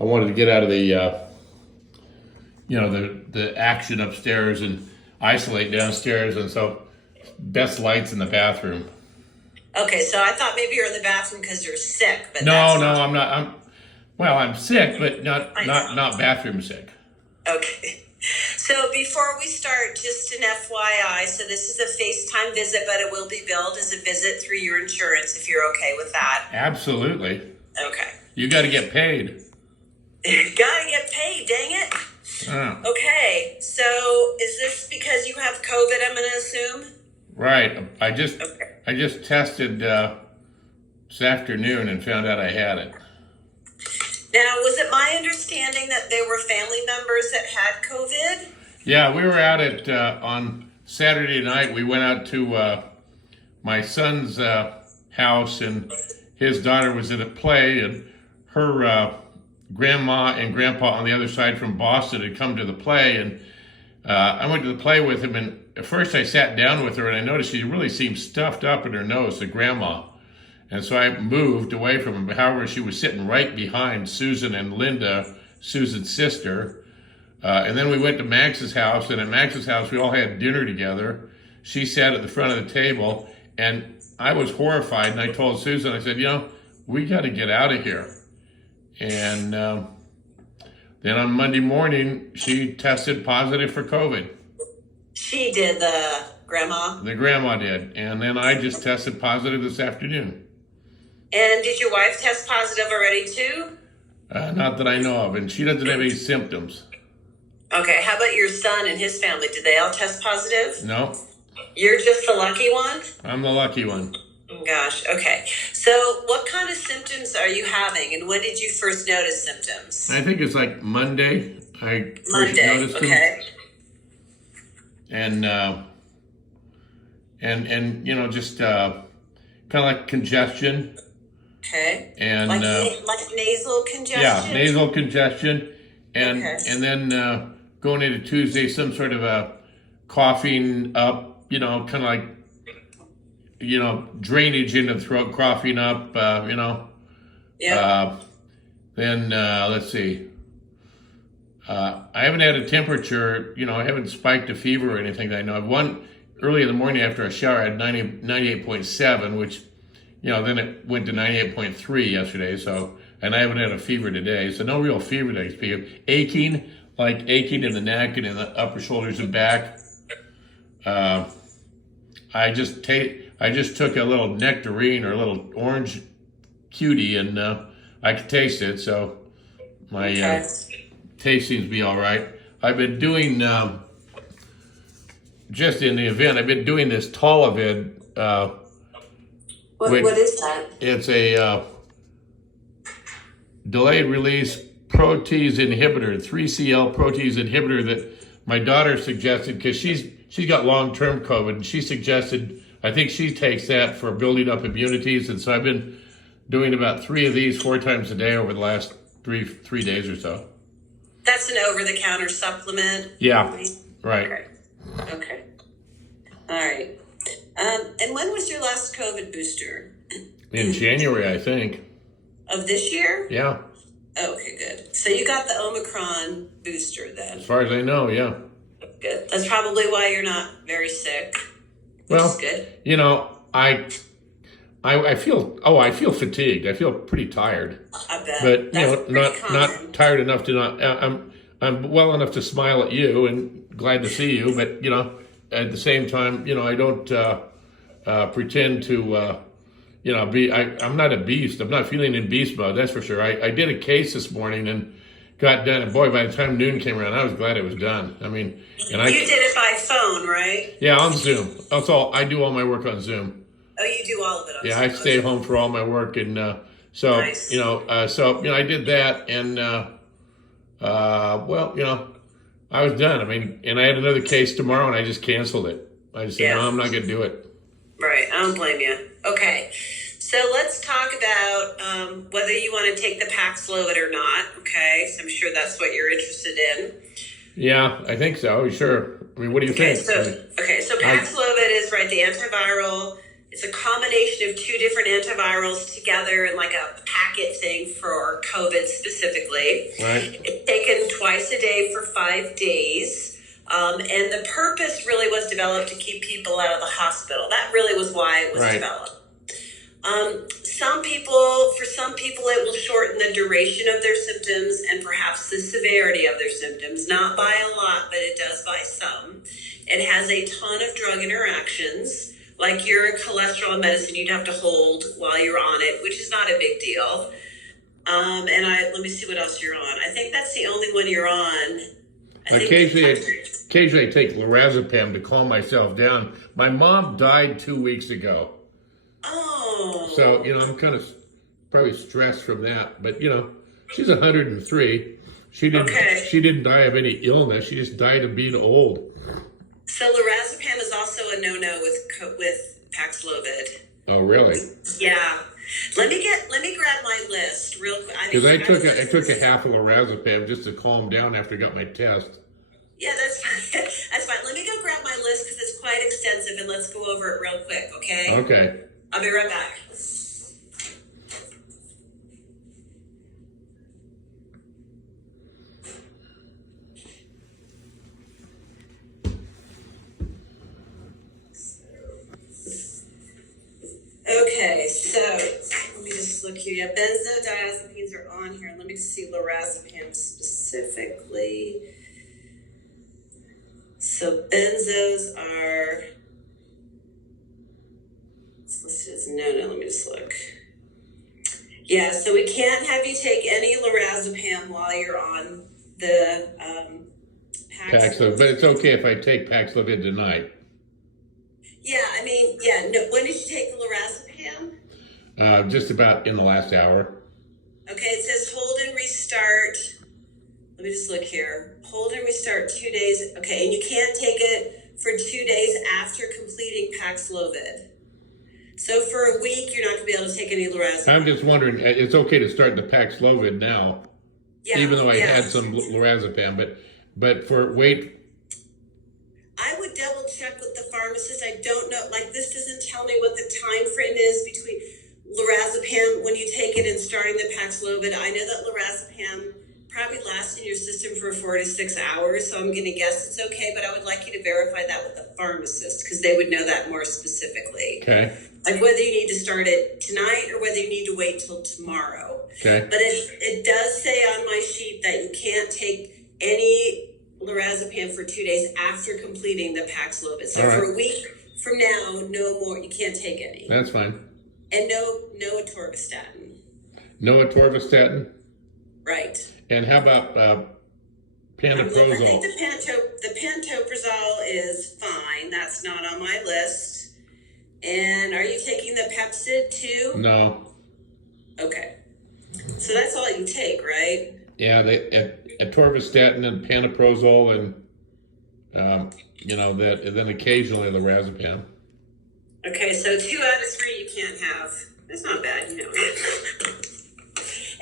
I wanted to get out of the action upstairs and isolate downstairs, and so best lights in the bathroom. Okay, so I thought maybe you're in the bathroom because you're sick, but No, that's no, not. I'm not. I'm sick, but not I not know. not bathroom sick. Okay. So before we start, just an FYI, so this is a FaceTime visit, but it will be billed as a visit through your insurance if you're okay with that. Absolutely. Okay. You got to get paid. Gotta get paid, dang it. Oh, Okay, so is this because you have COVID, I'm gonna assume? right. I just Okay. I just tested this afternoon and found out I had it. Now, was it my understanding that there were family members that had COVID? Yeah, we were out at on Saturday night. We went out to my son's house, and his daughter was at a play, and her grandma and grandpa on the other side from Boston had come to the play, and I went to the play with him. And at first, I sat down with her, and I noticed she really seemed stuffed up in her nose, the grandma. And so I moved away from him. However, she was sitting right behind Susan and Linda, Susan's sister. And then we went to Max's house, and at Max's house, we all had dinner together. She sat at the front of the table, and I was horrified. And I told Susan, I said, we got to get out of here. And then on Monday morning, she tested positive for COVID. She did, the grandma. The grandma did. And then I just tested positive this afternoon. And did your wife test positive already too? Not that I know of. And she doesn't have any symptoms. Okay, how about your son and his family? Did they all test positive? No, You're just the lucky one? I'm the lucky one. Oh, gosh, okay. So what kind of symptoms are you having, and when did you first notice symptoms? I think it's like Monday. I first Monday, noticed them. okay. And just kind of like congestion Okay. and Like nasal congestion? yeah, nasal congestion, and Okay. and then going into Tuesday, some sort of a coughing up, kind of like drainage in the throat, coughing up, Yeah. Then let's see. I haven't had a temperature, I haven't spiked a fever or anything that I know of. One early in the morning after a shower, I had 98.7, which, then it went to 98.3 yesterday. So, and I haven't had a fever today. So no real fever to speak of. Aching in the neck and in the upper shoulders and back. I just took a little nectarine or a little orange cutie, and I could taste it. So my Okay. taste seems to be all right. I've been doing, just in the event, I've been doing this Tolavid. What is that? It's a delayed release protease inhibitor, 3CL protease inhibitor that my daughter suggested because she's got long-term COVID, and she suggested, I think she takes that for building up immunities, and so I've been doing about 3 of these 4 times a day over the last three days or so. That's an over-the-counter supplement? Yeah, right. Okay. Okay. All right. And when was your last COVID booster? In January, I think. Of this year? Yeah, Okay, good. So you got the Omicron booster then. as far as I know, yeah. Good. That's probably why you're not very sick. Which Well, is good. I feel fatigued. I feel pretty tired, I bet. but That's pretty not common. tired enough to not. I'm well enough to smile at you and glad to see you, but at the same time, I don't pretend to be. I'm not a beast. I'm not feeling in beast mode. That's for sure. I did a case this morning and got done. And boy, by the time noon came around, I was glad it was done. I mean, and You did it by phone, right? yeah, on Zoom. That's all. I do all my work on Zoom. Oh, you do all of it on Yeah, I Zoom. stay home for all my work, and so Nice. I did that, and I was done. I mean, and I had another case tomorrow, and I just canceled it. I just said, Yeah. no, I'm not going to do it. Right. I don't blame you. Okay. So let's talk about whether you want to take the Paxlovid or not. Okay. So I'm sure that's what you're interested in. Yeah, I think so. Sure. I mean, what do you Okay. think? So Paxlovid is right. The antiviral It's a combination of two different antivirals together in like a packet thing for COVID specifically. Right. It's taken twice a day for 5 days. And the purpose really was developed to keep people out of the hospital. That really was why it was Right. developed. For some people, it will shorten the duration of their symptoms and perhaps the severity of their symptoms, not by a lot, but it does by some. It has a ton of drug interactions, like your cholesterol medicine you'd have to hold while you're on it, which is not a big deal. Let me see what else you're on. I think that's the only one you're on. Occasionally I take lorazepam to calm myself down. My mom died 2 weeks ago. Oh. So, I'm kind of probably stressed from that. But, she's 103. She didn't die of any illness. She just died of being old. So lorazepam is also a no-no with Paxlovid. Oh, really? Yeah. Let me grab my list real quick. Because I took a half of lorazepam just to calm down after I got my test. Yeah, that's fine. That's fine. Let me go grab my list because it's quite extensive, and let's go over it real quick, okay? Okay. I'll be right back. Okay, so let me just look here. Yeah, benzodiazepines are on here. Let me just see lorazepam specifically. So benzos are, it's listed as no. Let me just look. Yeah, so we can't have you take any lorazepam while you're on the Paxlovid, but it's okay if I take Paxlovid tonight. Yeah, no. When did you take the lorazepam? Just about in the last hour. Okay, it says hold and restart. Let me just look here. Hold and restart 2 days. Okay, and you can't take it for 2 days after completing Paxlovid. So for a week, you're not going to be able to take any lorazepam. I'm just wondering, it's okay to start the Paxlovid now, even though I had some lorazepam, but I would double check with the pharmacist. I don't know, this doesn't tell me what the time frame is between lorazepam when you take it and starting the Paxlovid. I know that lorazepam probably lasts in your system for 4 to 6 hours, so I'm going to guess it's okay, but I would like you to verify that with the pharmacist because they would know that more specifically. Okay. Like whether you need to start it tonight or whether you need to wait till tomorrow. Okay. But it does say on my sheet that you can't take any lorazepam for 2 days after completing the Paxlovid. So for a week from now, no more. You can't take any. That's fine. And no atorvastatin. No atorvastatin? Right. And how about pantoprazole? I think the pantoprazole is fine. That's not on my list. And are you taking the Pepcid too? No. Okay. So that's all you take, right? Yeah, atorvastatin and pantoprazole and, and then occasionally lorazepam. Okay, so 2 out of 3 you can't have. That's not bad,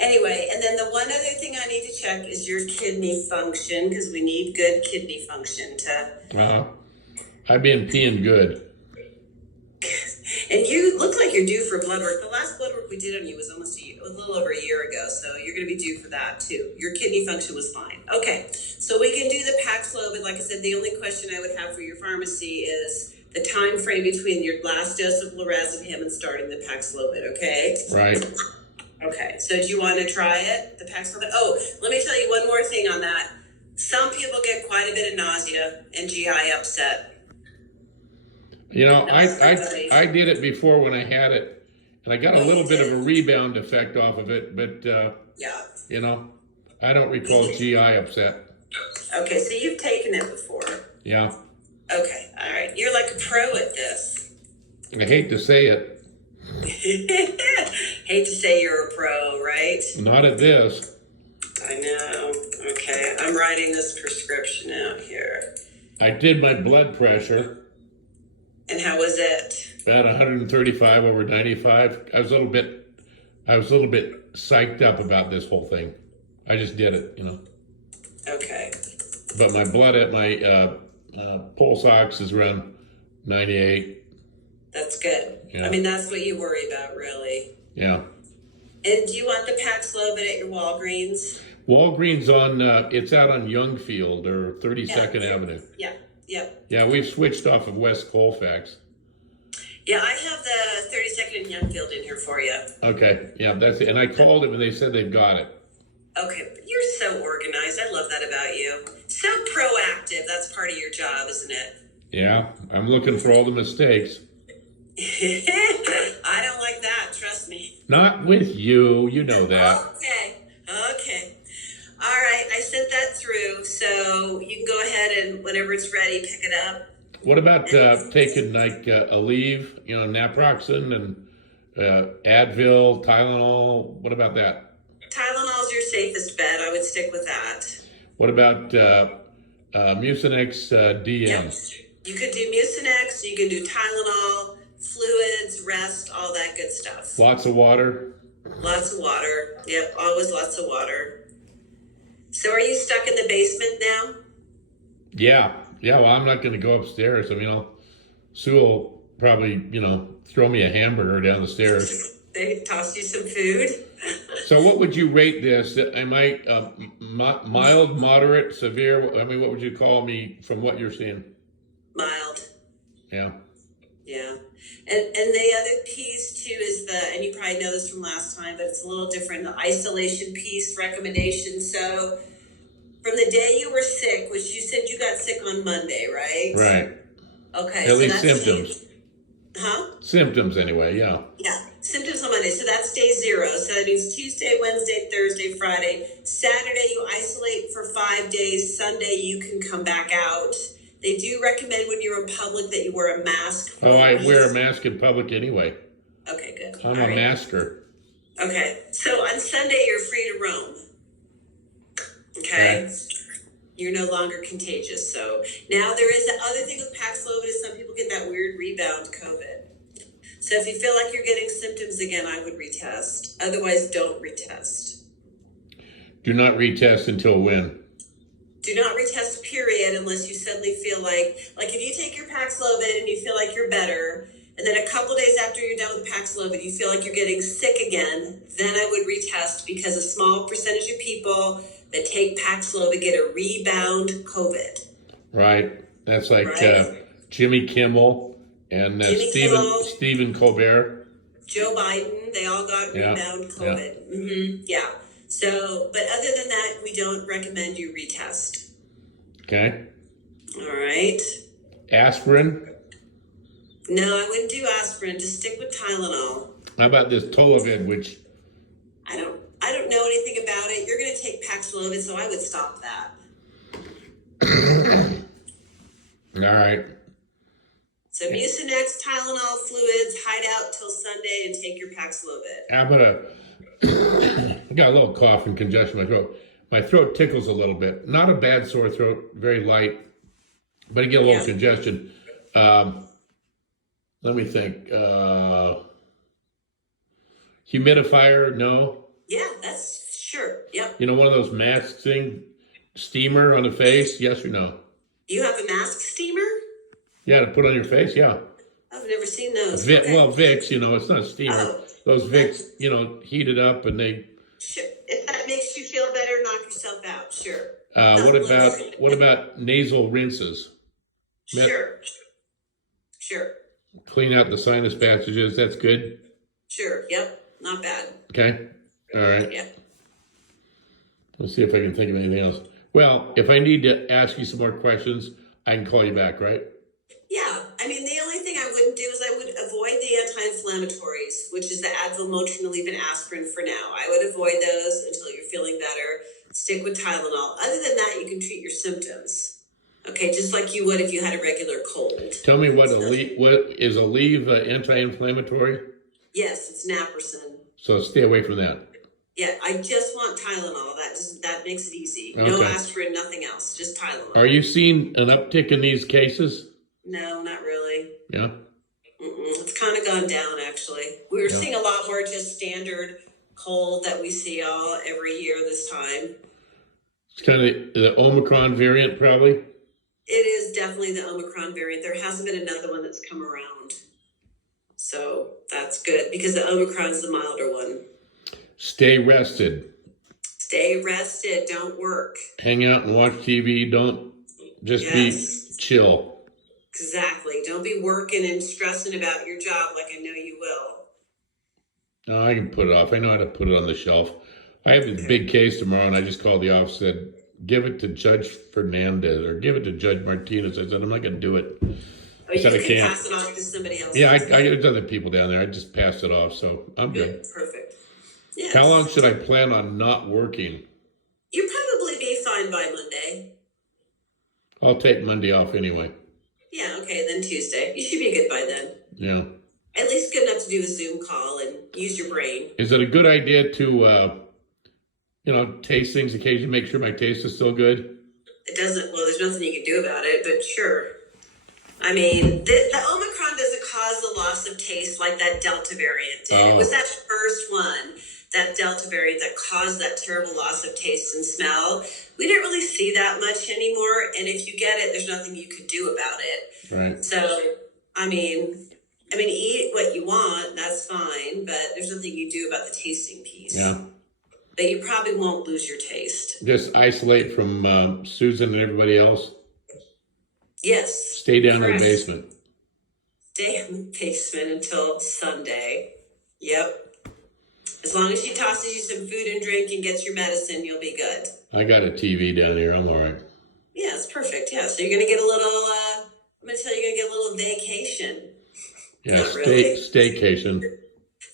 Anyway, and then the one other thing I need to check is your kidney function because we need good kidney function to. I've been peeing good. And you look like you're due for blood work. The last blood work we did on you was a little over a year ago, so you're going to be due for that too. Your kidney function was fine. Okay, so we can do the Paxlovid. Like I said, the only question I would have for your pharmacy is the time frame between your last dose of lorazepam and starting the Paxlovid. Okay. Right. Okay, so do you want to try it, the Paxlovid? Oh, let me tell you one more thing on that. Some people get quite a bit of nausea and GI upset. I did it before when I had it, and I got a little bit of a rebound effect off of it, but, I don't recall GI upset. Okay, so you've taken it before. Yeah. Okay, all right. You're like a pro at this. I hate to say it. Hate to say you're a pro, right? Not at this. I know. Okay, I'm writing this prescription out here. I did my blood pressure. And how was it? About 135 over 95. I was a little bit psyched up about this whole thing. I just did it, Okay. But my blood at my pulse ox is around 98. That's good. Yeah. I mean, that's what you worry about, really. Yeah. And do you want the Paxlovid at your Walgreens? Walgreens on, it's out on Youngfield or 32nd Avenue. Yeah. Yeah, we've switched off of West Colfax. Yeah, I have the 32nd and Youngfield in here for you. Okay, yeah, that's it. And I called them and they said they've got it. Okay, you're so organized. I love that about you. So proactive. That's part of your job, isn't it? Yeah, I'm looking for all the mistakes. I don't like that, trust me. Not with you, you know that. Okay. All right, I sent that through, so you can go ahead and whenever it's ready, pick it up. What about taking like Aleve, naproxen and Advil, Tylenol? What about that? Tylenol's your safest bet. I would stick with that. What about Mucinex DM? Yep. You could do Mucinex, you can do Tylenol, fluids, rest, all that good stuff. Lots of water? Lots of water. Yep, always lots of water. So are you stuck in the basement now? Yeah, well, I'm not going to go upstairs. I mean, Sue will probably, throw me a hamburger down the stairs. They toss you some food. So what would you rate this? Am I mild, moderate, severe? I mean, what would you call me from what you're seeing? Mild. Yeah. And the other piece too is and you probably know this from last time, but it's a little different, the isolation piece recommendation. So from the day you were sick, which you said you got sick on Monday, right? Right. Okay. At least symptoms. Huh? Symptoms anyway, yeah. Yeah, symptoms on Monday. So that's day 0. So that means Tuesday, Wednesday, Thursday, Friday. Saturday you isolate for 5 days. Sunday you can come back out. They do recommend when you're in public that you wear a mask. Oh, I wear a mask in public anyway. Okay, good. I'm a masker. Okay, so on Sunday you're free to roam. Okay? You're no longer contagious. So now there is the other thing with Paxlovid is some people get that weird rebound COVID. So if you feel like you're getting symptoms again, I would retest. Otherwise, don't retest. Do not retest until when? Do not retest, period, unless you suddenly feel like if you take your Paxlovid and you feel like you're better, and then a couple days after you're done with Paxlovid, you feel like you're getting sick again, then I would retest because a small percentage of people that take Paxlovid get a rebound COVID. Right. That's like Jimmy Kimmel and Stephen Colbert. Joe Biden, they all got rebound COVID. Yeah. So, but other than that, we don't recommend you retest. Okay. All right. Aspirin? No, I wouldn't do aspirin. Just stick with Tylenol. How about this Tolovid, which... I don't know anything about it. You're going to take Paxlovid, so I would stop that. All right. So Mucinex, Tylenol, fluids, hide out till Sunday and take your Paxlovid. How about I got a little cough and congestion in my throat. My throat tickles a little bit. Not a bad sore throat, very light, but I get a little congestion. Let me think. Humidifier, no. Yeah, that's sure. Yep. One of those mask thing, steamer on the face, yes or no? You have a mask steamer? Yeah, to put on your face, yeah. I've never seen those. Well, Vicks, it's not a steamer. Oh. Those Vicks, heat it up and they... Sure. If that makes you feel better, knock yourself out. Sure. What about nasal rinses? Sure. Clean out the sinus passages. That's good. Sure. Yep. Not bad. Okay. All right. Yeah. Let's see if I can think of anything else. Well, if I need to ask you some more questions, I can call you back, right? Yeah. I mean, the only thing I wouldn't do is I would avoid the anti-inflammatories, which is the Advil, Motrin, and aspirin for now. I would avoid those until you're feeling better. Stick with Tylenol. Other than that, you can treat your symptoms. Okay, just like you would if you had a regular cold. Tell me what is Aleve anti-inflammatory? Yes, it's Naprosyn. So stay away from that. Yeah, I just want Tylenol. That makes it easy. Okay. No aspirin, nothing else. Just Tylenol. Are you seeing an uptick in these cases? No, not really. Yeah. It's kind of gone down, actually. We were seeing a lot more just standard cold that we see every year this time. It's kind of the Omicron variant, probably. It is definitely the Omicron variant. There hasn't been another one that's come around. So that's good because the Omicron's the milder one. Stay rested. Stay rested. Don't work. Hang out and watch TV. Don't just Yes. be chill. Exactly. Don't be working and stressing about your job like I know you will. No, I can put it off. I know how to put it on the shelf. I have this big case tomorrow, and I just called the office and said, give it to Judge Fernandez or give it to Judge Martinez. I said, I'm not going to do it. Oh, you said I can can't. pass it off to somebody else. Yeah, there's other people down there. I just passed it off, so I'm good. Perfect. Yes. How long should I plan on not working? You'll probably be fine by Monday. I'll take Monday off anyway. Yeah, okay, then Tuesday. You should be good by then. Yeah. At least good enough to do a Zoom call and use your brain. Is it a good idea to, taste things occasionally, make sure my taste is still good? It doesn't, well, there's nothing you can do about it, but sure. I mean, the Omicron doesn't cause the loss of taste like that Delta variant did. Oh. It was that first one, that Delta variant, that caused that terrible loss of taste and smell. We didn't really see that much anymore, and if you get it, there's nothing you can do about it. Right. So, I mean, eat what you want, that's fine, but there's nothing you do about the tasting piece. Yeah. But you probably won't lose your taste. Just isolate from Susan and everybody else. Yes. Stay down in Correct. the basement. Stay in the basement until Sunday. Yep. As long as she tosses you some food and drink and gets your medicine, you'll be good. I got a TV down here. I'm all right. Yeah, it's perfect. Yeah, so you're going to get a little, I'm going to tell you, you're going to get a little vacation. Yeah, Not really. staycation.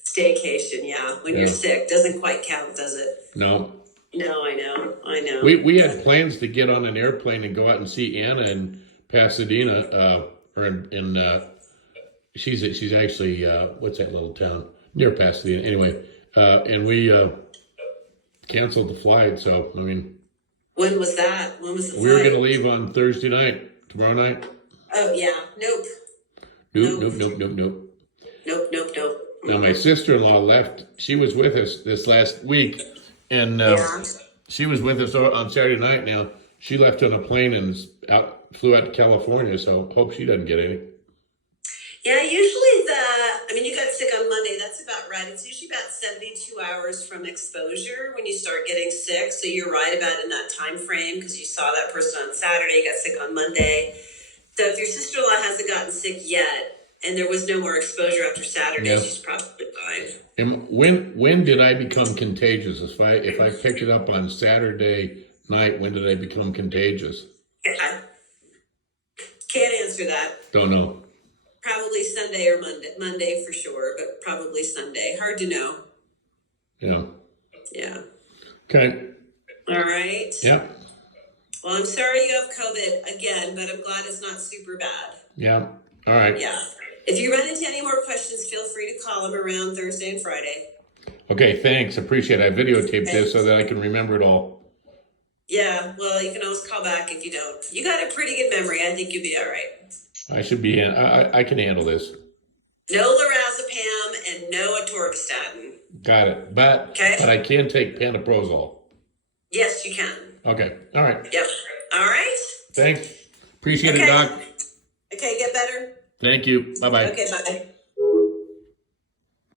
Staycation, yeah. When you're sick. Doesn't quite count, does it? No. No, I know. We had plans to get on an airplane and go out and see Anna in Pasadena, she's actually, what's that little town? Near Pasadena. Anyway, and we canceled the flight, so, I mean. When was that? When was the flight? We were going to leave on Thursday night, tomorrow night. Oh, yeah. Nope. Nope. Now, my sister-in-law left. She was with us this last week, and she was with us on Saturday night. Now, she left on a plane and flew out to California, so hope she doesn't get any. Yeah, usually you got sick on Monday. That's about right. It's usually about 72 hours from exposure when you start getting sick. So you're right about in that time frame because you saw that person on Saturday, got sick on Monday. So if your sister-in-law hasn't gotten sick yet and there was no more exposure after Saturday, she's probably fine. And when did I become contagious? If I picked it up on Saturday night, when did I become contagious? I can't answer that. Don't know. Probably Sunday or Monday. Monday for sure, but probably Sunday. Hard to know. Yeah. Yeah. Okay. All right. Yeah. Well, I'm sorry you have COVID again, but I'm glad it's not super bad. Yeah. All right. Yeah. If you run into any more questions, feel free to call them around Thursday and Friday. Okay, thanks. Appreciate it. I videotaped this so that I can remember it all. Yeah, well, you can always call back if you don't. You got a pretty good memory. I think you'll be all right. I should be in. I can handle this. No lorazepam and no atorvastatin. Got it. But I can take pantoprazole. Yes, you can. Okay. All right. Yep. All right. Thanks. Appreciate it, Doc. Okay, get better. Thank you. Bye-bye. Okay, bye.